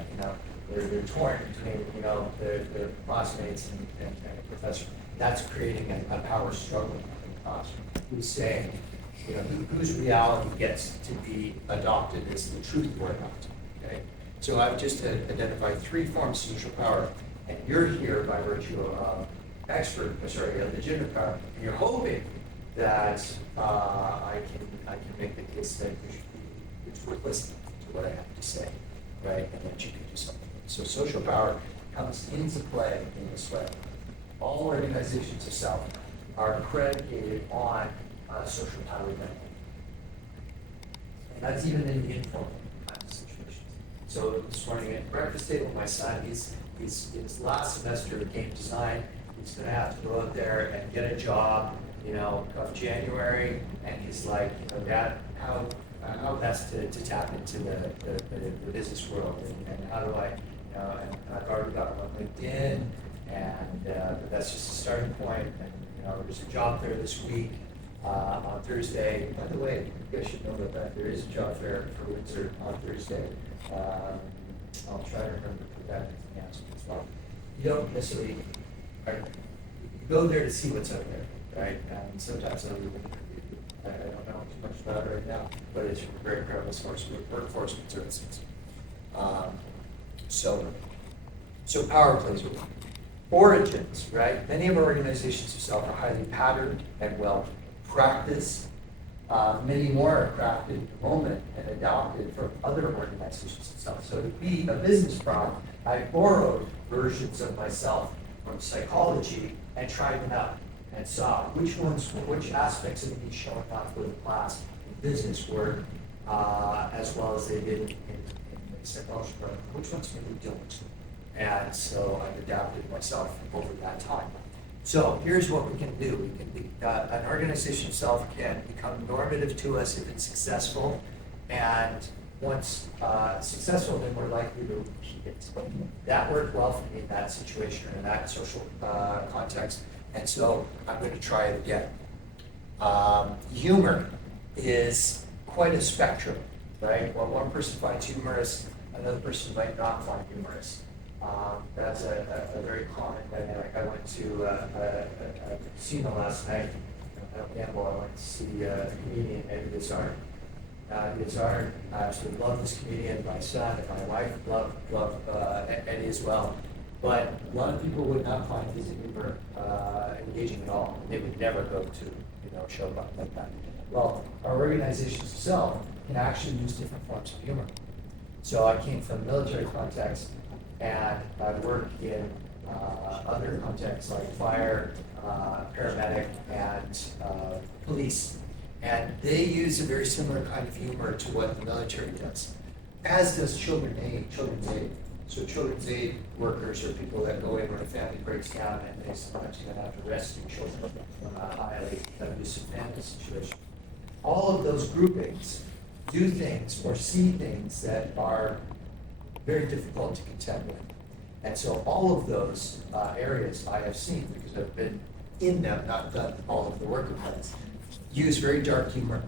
they're torn between, their classmates and the professor. That's creating a power struggle in the classroom. Who's saying, whose reality gets to be adopted as the truth or not, okay? So I've just identified 3 forms of social power, and you're here by virtue of a legitimate power, and you're hoping that I can make the case that it's worth listening to what I have to say, right? And that you can do something. So social power comes into play in this way. All organizations of self are predicated on social power dynamic. And that's even in the informal kinds of situations. So this morning at breakfast table, my son, he's his last semester of game design. He's going to have to go out there and get a job, of January, and he's like, Dad, how best to tap into the business world, and how do I, and I've already got him on LinkedIn, and that's just a starting point, and there's a job fair this week on Thursday. By the way, you guys should know about that. There is a job fair for Windsor on Thursday. I'll try to remember to put that into the announcement as well. You don't necessarily, you go there to see what's out there, right? And sometimes I don't know too much about it right now, but it's very prevalent source with workforce services. So power plays a role. Origins, right? Many of our organizations of self are highly patterned and well practiced. Many more are crafted at the moment and adopted from other organizations of self. So to be a business prop, I borrowed versions of myself from psychology and tried them out and saw which aspects of me showing up for the class in business work, as well as they did in psychology program, which ones maybe don't. And so I've adapted myself over that time. So here's what we can do. We can be, an organization itself can become normative to us if it's successful, and once successful, then we're likely to repeat it. That worked well for me in that situation or in that social context, and so I'm going to try it again. Humor is quite a spectrum, right? What one person finds humorous, another person might not find humorous. That's a very common dynamic. I went to a casino last night. I don't gamble. I went to see a comedian, Eddie Izzard. Izzard, I absolutely love this comedian. My son and my wife love Eddie as well. But a lot of people would not find his humor engaging at all. They would never go to a show like that. Well, our organizations itself can actually use different forms of humor. So I came from a military context, and I worked in other contexts like fire, paramedic, and police. And they use a very similar kind of humor to what the military does, as does children's aid. So children's aid workers are people that go in when a family breaks down and they sometimes even have to rescue children from a highly abusive family situation. All of those groupings do things or see things that are very difficult to contend with. And so all of those areas I have seen, because I've been in them, not done all of the work of them, use very dark humor.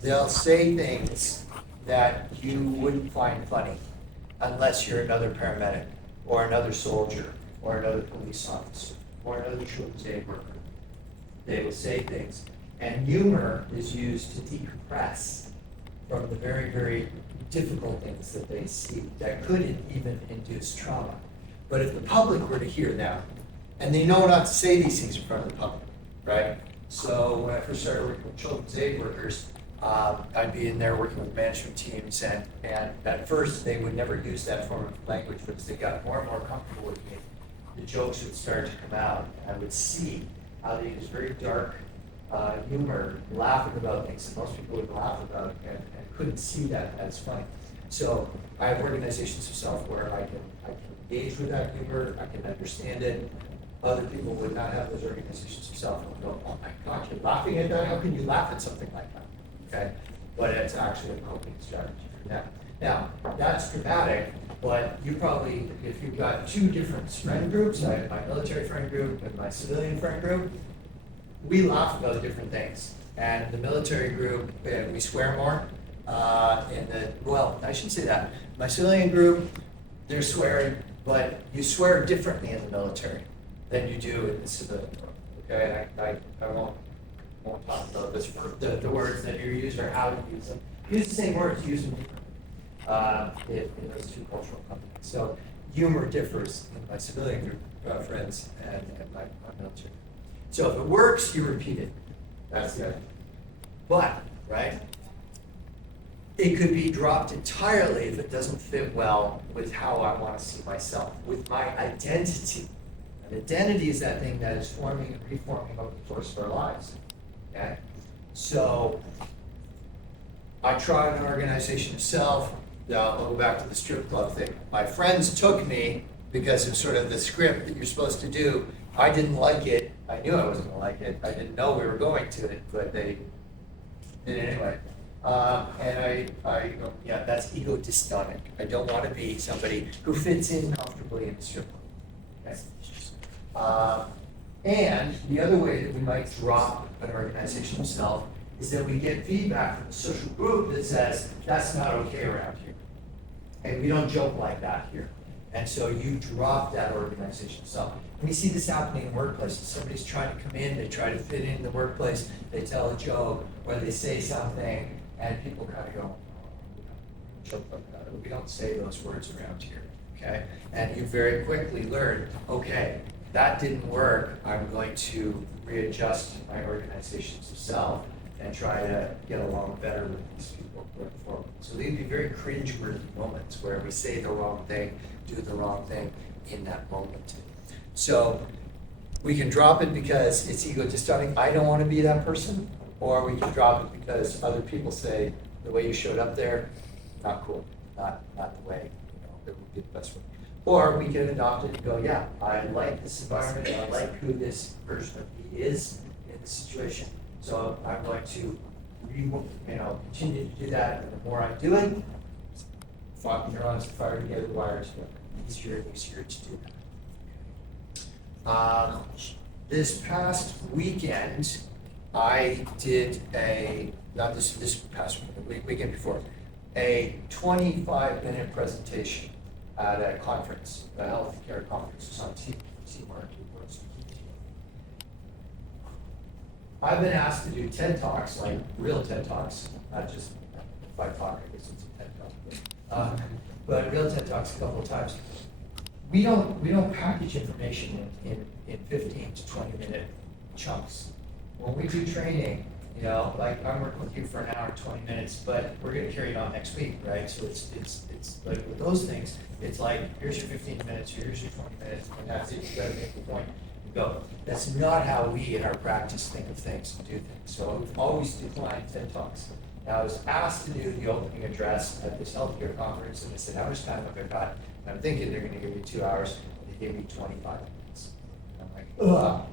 They'll say things that you wouldn't find funny unless you're another paramedic or another soldier or another police officer or another children's aid worker. They will say things, and humor is used to decompress from the very, very difficult things that they see that could even induce trauma. But if the public were to hear them, and they know not to say these things in front of the public, right? So when I first started working with children's aid workers, I'd be in there working with management teams, and at first they would never use that form of language, but as they got more and more comfortable with me, the jokes would start to come out, and I would see how they use very dark humor, laughing about things that most people would laugh about, and couldn't see that as funny. So I have organizations of self where I can engage with that humor, I can understand it. Other people would not have those organizations themselves and go, oh my God, you're laughing at that? How can you laugh at something like that? Okay? But it's actually a coping strategy for them. Now, that's dramatic, but you probably, if you've got two different friend groups, I have my military friend group and my civilian friend group, we laugh about different things. And the military group, we swear more. Well, I shouldn't say that. My civilian group, they're swearing, but you swear differently in the military than you do in the civilian world. Okay, I won't talk about this for the words that you use or how to use them. Use the same words, use them differently in those two cultural contexts. So humor differs in my civilian group friends and my military. So if it works, you repeat it. That's the idea. But, right, it could be dropped entirely if it doesn't fit well with how I want to see myself, with my identity. And identity is that thing that is forming and reforming over the course of our lives. Okay? So I tried an organization of self. I'll go back to the strip club thing. My friends took me because of sort of the script that you're supposed to do. I didn't like it. I knew I wasn't going to like it. I didn't know we were going to it, but they did it anyway. And I go, yeah, that's ego dystonic. I don't want to be somebody who fits in comfortably in the strip club. Okay? And the other way that we might drop an organizational self is that we get feedback from the social group that says, that's not okay around here. And we don't joke like that here. And so you drop that organizational self. And we see this happening in workplaces. Somebody's trying to come in, they try to fit in the workplace, they tell a joke, or they say something, and people kind of go, oh, joke like that. We don't say those words around here, okay? And you very quickly learn, okay, that didn't work. I'm going to readjust my organizations of self and try to get along better with these people going forward. So they'd be very cringe-worthy moments where we say the wrong thing, do the wrong thing in that moment. So we can drop it because it's ego dystonic. I don't want to be that person, or we can drop it because other people say the way you showed up there, not cool, not the way it would be the best way. Or we can adopt it and go, yeah, I like this environment, I like who this version of me is in this situation. So I'm going to continue to do that, and the more I do it, neurons fire together, the wires together. Easier and easier to do that. This past weekend, I did not this past weekend before, a 25-minute presentation at a conference, a healthcare conference. It's on Teamwork. I've been asked to do TED Talks, like real TED Talks, not just if I talk, I guess it's a TED Talk. But real TED Talks a couple of times. We don't package information in 15 to 20-minute chunks. When we do training, like I'm working with you for an hour, 20 minutes, but we're going to carry it on next week, right? So it's like with those things, it's like, here's your 15 minutes, here's your 20 minutes, and that's it. You got to make the point and go. That's not how we in our practice think of things and do things. So we've always declined TED Talks. Now I was asked to do the opening address at this healthcare conference, and I said, how much time have I got? And I'm thinking they're going to give me 2 hours. They gave me 25 minutes. And I'm like, ugh.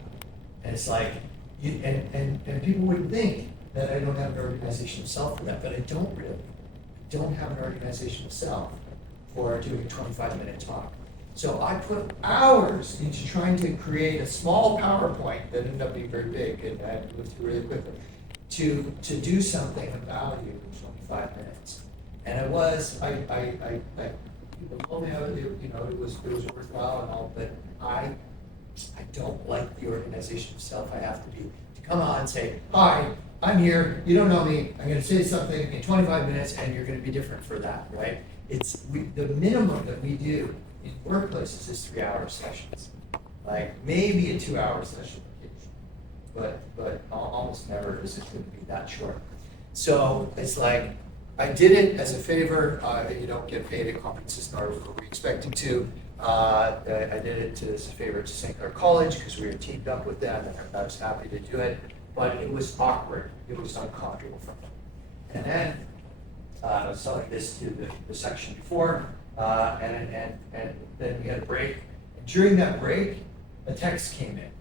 And it's like, and people would think that I don't have an organizational self for that, but I don't really. I don't have an organizational self for doing a 25-minute talk. So I put hours into trying to create a small PowerPoint that ended up being very big, and I moved through really quickly, to do something of value in 25 minutes. And it was, people told me it was worthwhile and all, but I don't like the organization of self. I have to come on and say, hi, I'm here, you don't know me, I'm gonna say something in 25 minutes and you're gonna be different for that, right? The minimum that we do in workplaces is 3-hour sessions. Like maybe a 2-hour session, but almost never is it gonna be that short. So it's like, I did it as a favor. You don't get paid at conferences, nor were we expecting to. I did it as a favor to St. Clair College because we were teamed up with them, and I was happy to do it. But it was awkward. It was uncomfortable for them. And then I was telling this to the section before. and then we had a break. And during that break, a text came in.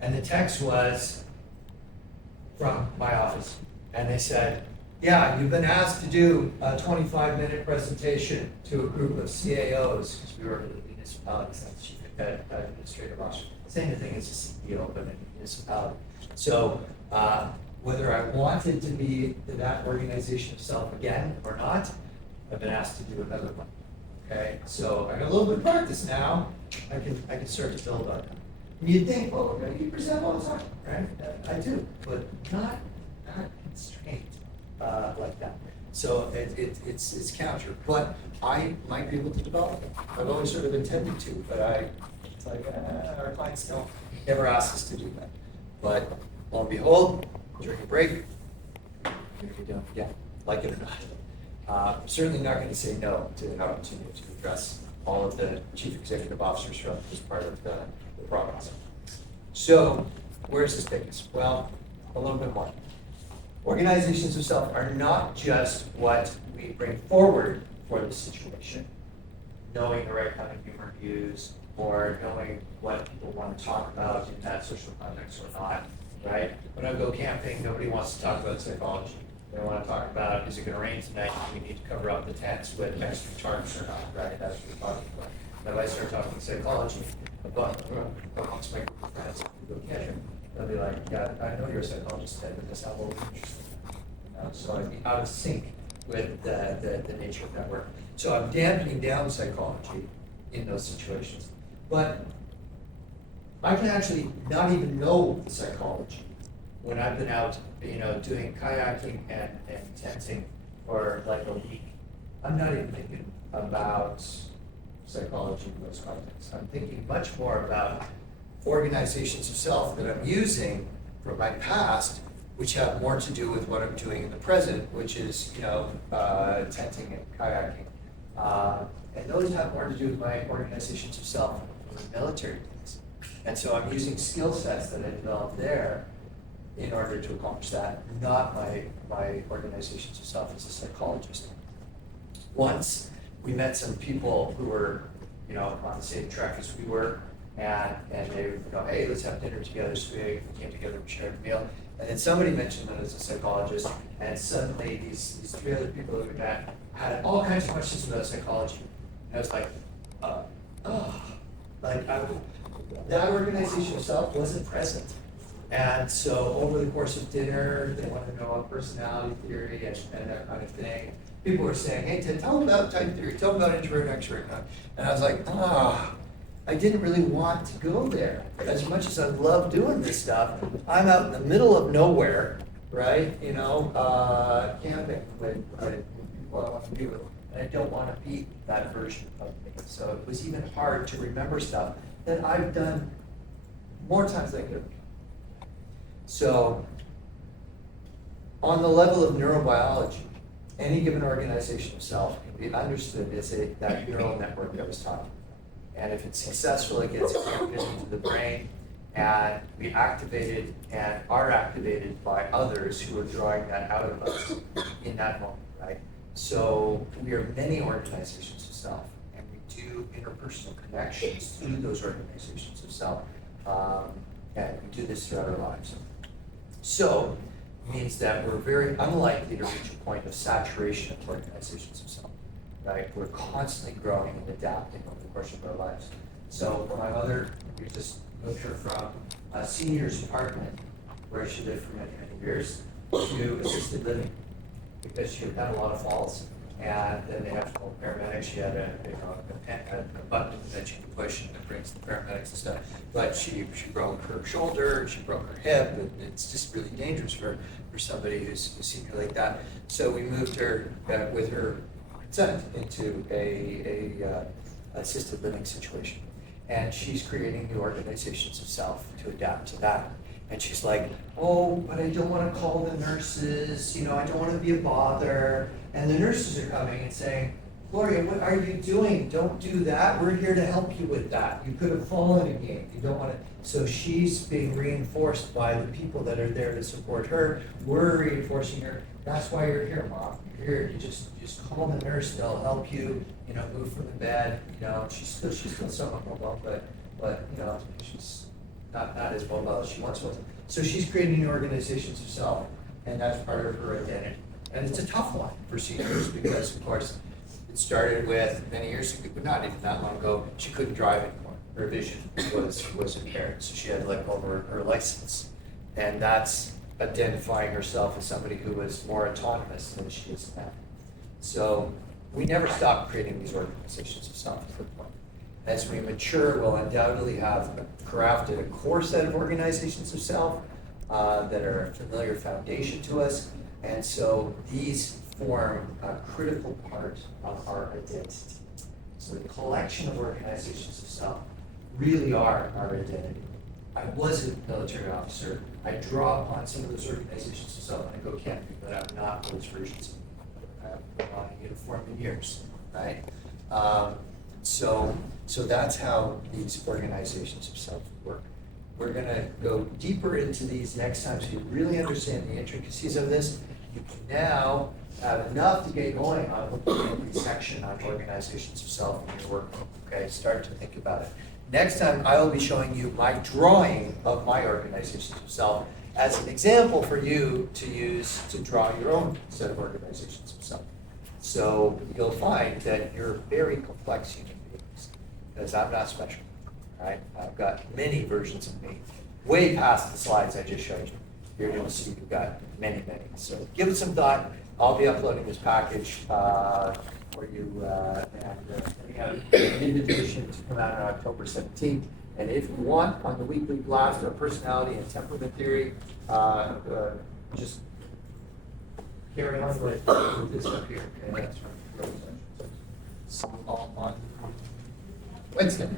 And the text was from my office. And they said, yeah, you've been asked to do a 25-minute presentation to a group of CAOs, because we were in the municipality, so chief administrative officer. Same thing as a CEO, but in a municipality. So whether I wanted to be that organization of self again or not, I've been asked to do another one. Okay, so I got a little bit of practice now. I can start to build on that. And you'd think, well, you present all the time, right? I do, but not constrained like that. So it's counter, but I might be able to develop it. I've always sort of intended to, but it's like our clients don't never ask us to do that. But lo and behold, during a break, we're going to be doing it again, like it or not. I'm certainly not going to say no to the opportunity to address all of the chief executive officers from this part of the province. So, where's this take us? Well, a little bit more. Organizations of self are not just what we bring forward for the situation, knowing the right kind of humor to use, or knowing what people want to talk about in that social context or not, right? When I go camping, nobody wants to talk about psychology. They want to talk about, is it going to rain tonight? We need to cover up the tents with extra tarps or not, right? That's what we're talking about. Now, if I start talking psychology amongst my group of friends who go camping, they'll be like, yeah, I know you're a psychologist, Ted, but that's not what we're interested in. So I'd be out of sync with the nature of that work. So I'm dampening down psychology in those situations. But I can actually not even know the psychology when I've been out, doing kayaking and tenting for like a week. I'm not even thinking about psychology in those contexts. I'm thinking much more about organizations of self that I'm using from my past, which have more to do with what I'm doing in the present, which is, tenting and kayaking. And those have more to do with my organizations of self in the military days. And so I'm using skill sets that I developed there in order to accomplish that, not my organizations of self as a psychologist. Once we met some people who were, on the same track as we were, and they would go, hey, let's have dinner together. So we came together, we shared a meal. And then somebody mentioned that as a psychologist, and suddenly these three other people that we met had all kinds of questions about psychology. And I was like, that organization itself wasn't present. And so over the course of dinner, they wanted to know about personality theory and that kind of thing. People were saying, hey, Ted, tell them about type theory, tell them about introvert and extrovert. And I was like, I didn't really want to go there. As much as I love doing this stuff, I'm out in the middle of nowhere, right? Camping with people I want to be with. And I don't want to be that version of me. So it was even hard to remember stuff that I've done more times than I could. So, on the level of neurobiology, any given organization of self can be understood as that neural network I was talking about. And if it's successful, it gets encrypted into the brain, and we activated and are activated by others who are drawing that out of us in that moment, right? So we are many organizations of self, and we do interpersonal connections through those organizations of self, and we do this throughout our lives. So it means that we're very unlikely to reach a point of saturation of organizations of self, right? We're constantly growing and adapting over the course of our lives. So for my mother, we just moved her from a senior's apartment where she lived for many, many years to assisted living because she had had a lot of falls, and then they have to call paramedics. She had a button that she could push and it brings the paramedics and stuff. But she broke her shoulder, she broke her hip, and it's just really dangerous for somebody who's senior like that. So we moved her with her consent into a assisted living situation. And she's creating new organizations of self to adapt to that. And she's like, oh, but I don't want to call the nurses, I don't want to be a bother. And the nurses are coming and saying, Gloria, what are you doing? Don't do that. We're here to help you with that. You could have fallen again. You don't want to So she's being reinforced by the people that are there to support her. We're reinforcing her. That's why you're here, Mom. You're here. You just call the nurse. They'll help you. Move from the bed. She's still somewhat mobile, but she's not as mobile as she once was. So she's creating organizations herself, and that's part of her identity. And it's a tough one for seniors because, of course, it started with many years ago, but not even that long ago. She couldn't drive anymore. Her vision was impaired, so she had to let go of her license, and that's identifying herself as somebody who was more autonomous than she is now. So we never stop creating these organizations of self-improvement. As we mature, we'll undoubtedly have crafted a core set of organizations of self that are a familiar foundation to us, and so these form a critical part of our identity. So the collection of organizations of self really are our identity. I was a military officer. I draw upon some of those organizations of self when I go camping, but I'm not those versions of me. I haven't been on a uniform in years, right? So that's how these organizations of self work. We're going to go deeper into these next time so you really understand the intricacies of this. You can now have enough to get going on the section on organizations of self in your workbook. Okay, start to think about it. Next time, I will be showing you my drawing of my organizations of self as an example for you to use to draw your own set of organizations of self. So you'll find that you're very complex human beings, because I'm not special, right? I've got many versions of me, way past the slides I just showed you. You're going to see you've got many. So give it some thought. I'll be uploading this package for you, and we have an invitation to come out on October 17th. And if you want, on the weekly blast of personality and temperament theory, just carry on with this up here. Okay? So on Wednesday.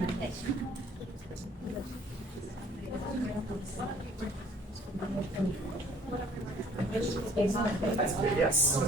Yes.